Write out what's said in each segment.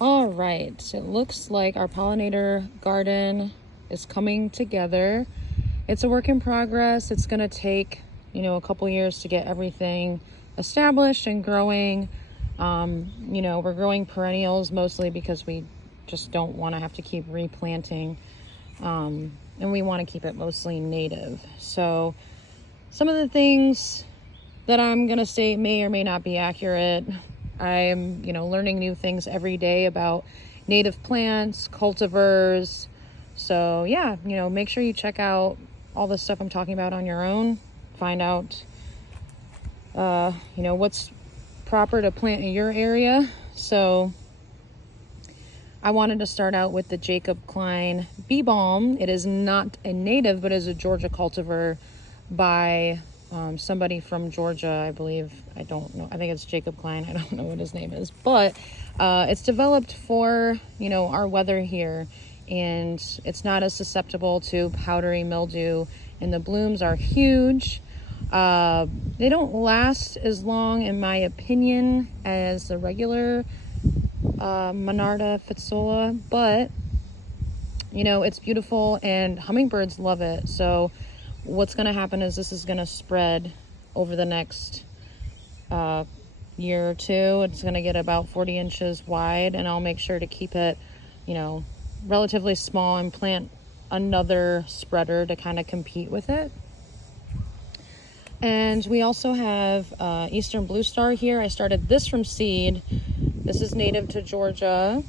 All right, it looks like our pollinator garden is coming together. It's a work in progress. It's going to take, a couple years to get everything established and growing. We're growing perennials mostly because we just don't want to have to keep replanting. And we want to keep it mostly native. So some of the things that I'm going to say may or may not be accurate. I'm, learning new things every day about native plants, cultivars. So yeah, make sure you check out all the stuff I'm talking about on your own. Find out, what's proper to plant in your area. So I wanted to start out with the Jacob Klein Bee Balm. It is not a native, but is a Georgia cultivar by somebody from Georgia, I believe. I don't know. I think it's Jacob Klein. I don't know what his name is, but it's developed for, our weather here, and it's not as susceptible to powdery mildew, and the blooms are huge. They don't last as long, in my opinion, as the regular Monarda Fitzola, but it's beautiful and hummingbirds love it. So what's going to happen is this is going to spread over the next year or two. It's going to get about 40 inches wide, and I'll make sure to keep it, relatively small and plant another spreader to kind of compete with it. And we also have Eastern Blue Star here. I started this from seed. This is native to Georgia.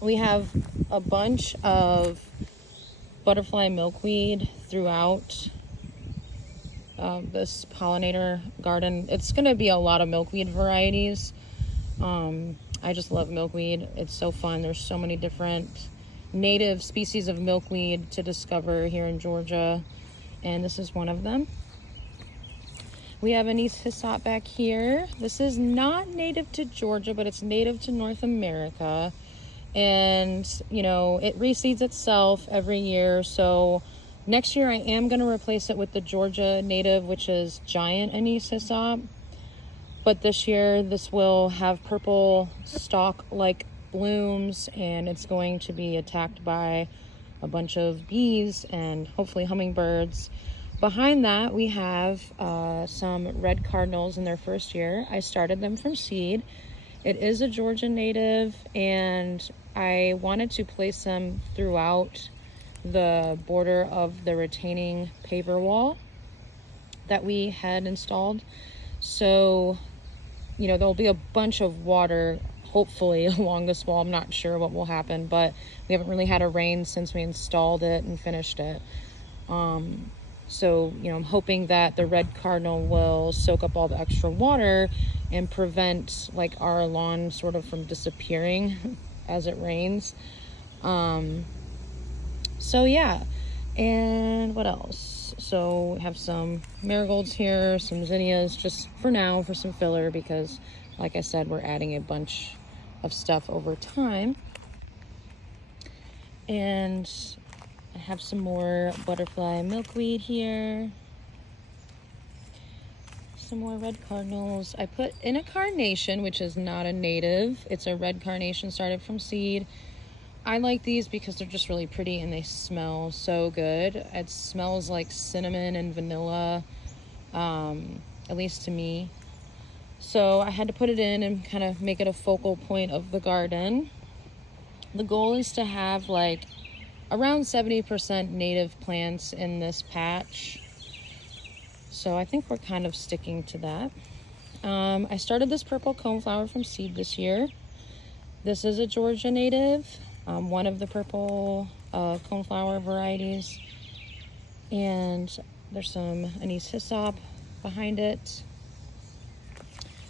We have a bunch of butterfly milkweed throughout this pollinator garden. It's going to be a lot of milkweed varieties. I just love milkweed. It's so fun. There's so many different native species of milkweed to discover here in Georgia, and this is one of them. We have anise hyssop back here. This is not native to Georgia, but it's native to North America. And, it reseeds itself every year. So next year I am going to replace it with the Georgia native, which is giant anise hyssop. But this year, this will have purple stalk-like blooms, and it's going to be attacked by a bunch of bees and hopefully hummingbirds. Behind that, we have some red cardinals in their first year. I started them from seed. It is a Georgia native, and I wanted to place them throughout the border of the retaining paver wall that we had installed. So, there'll be a bunch of water, hopefully, along this wall. I'm not sure what will happen, but we haven't really had a rain since we installed it and finished it. So, I'm hoping that the red cardinal will soak up all the extra water and prevent our lawn sort of from disappearing as it rains. So yeah, and what else? So we have some marigolds here, some zinnias, just for now for some filler, because like I said, we're adding a bunch of stuff over time. And I have some more butterfly milkweed here. Some more red cardinals. I put in a carnation, which is not a native. It's a red carnation started from seed. I like these because they're just really pretty and they smell so good. It smells like cinnamon and vanilla, at least to me. So I had to put it in and kind of make it a focal point of the garden. The goal is to have around 70% native plants in this patch. So I think we're kind of sticking to that. I started this purple coneflower from seed this year. This is a Georgia native, one of the purple coneflower varieties. And there's some anise hyssop behind it.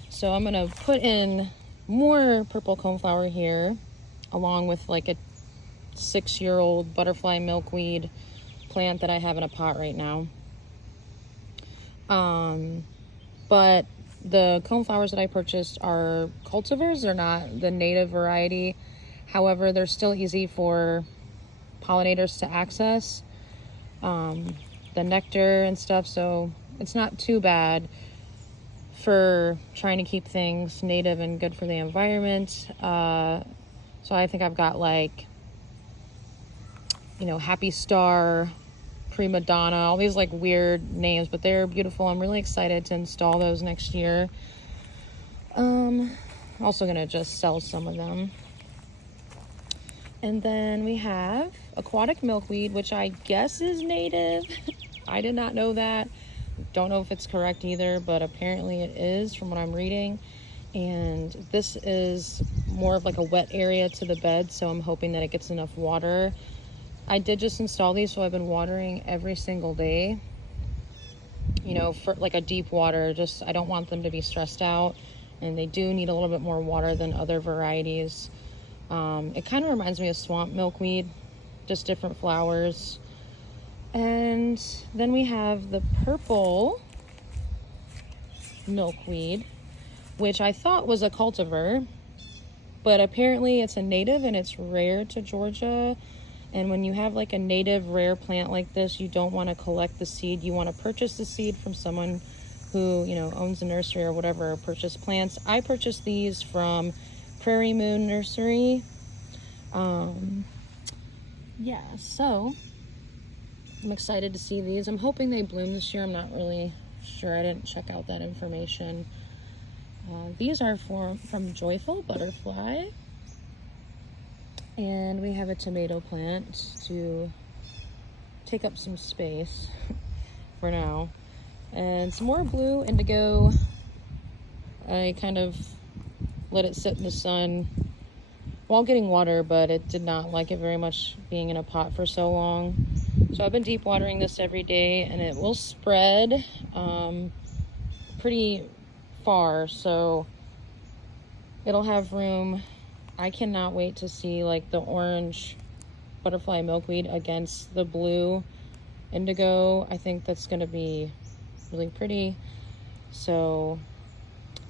So I'm gonna put in more purple coneflower here, along with a 6-year-old butterfly milkweed plant that I have in a pot right now. But the coneflowers that I purchased are cultivars. They're not the native variety. However, they're still easy for pollinators to access, the nectar and stuff. So it's not too bad for trying to keep things native and good for the environment. So I think I've got like, you know, Happy Star, Prima Donna, all these like weird names, but they're beautiful. I'm really excited to install those next year. Also gonna just sell some of them. And then we have aquatic milkweed, which I guess is native. I did not know that. Don't know if it's correct either, but apparently it is from what I'm reading. And this is more of like a wet area to the bed, so I'm hoping that it gets enough water. I did just install these, so I've been watering every single day, you know, for like a deep water. Just, I don't want them to be stressed out, and they do need a little bit more water than other varieties. It kind of reminds me of swamp milkweed, just different flowers. And then we have the purple milkweed, which I thought was a cultivar, but apparently it's a native and it's rare to Georgia. And when you have like a native rare plant like this, you don't want to collect the seed. You want to purchase the seed from someone who, you know, owns a nursery or whatever, or purchase plants. I purchased these from Prairie Moon Nursery. Yeah, so I'm excited to see these. I'm hoping they bloom this year. I'm not really sure. I didn't check out that information. These are from Joyful Butterfly. And we have a tomato plant to take up some space for now. And some more blue indigo. I kind of let it sit in the sun while getting water, but it did not like it very much being in a pot for so long. So I've been deep watering this every day, and it will spread pretty far, so it'll have room. I cannot wait to see like the orange butterfly milkweed against the blue indigo. I think that's going to be really pretty. So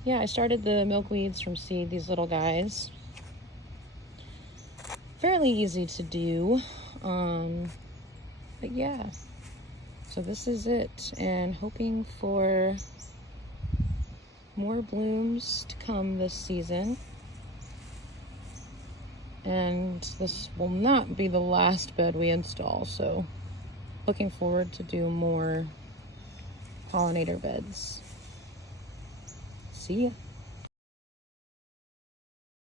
yeah, I started the milkweeds from seed, these little guys. Fairly easy to do. But yeah, so this is it, and hoping for more blooms to come this season. And this will not be the last bed we install, so looking forward to do more pollinator beds. See ya.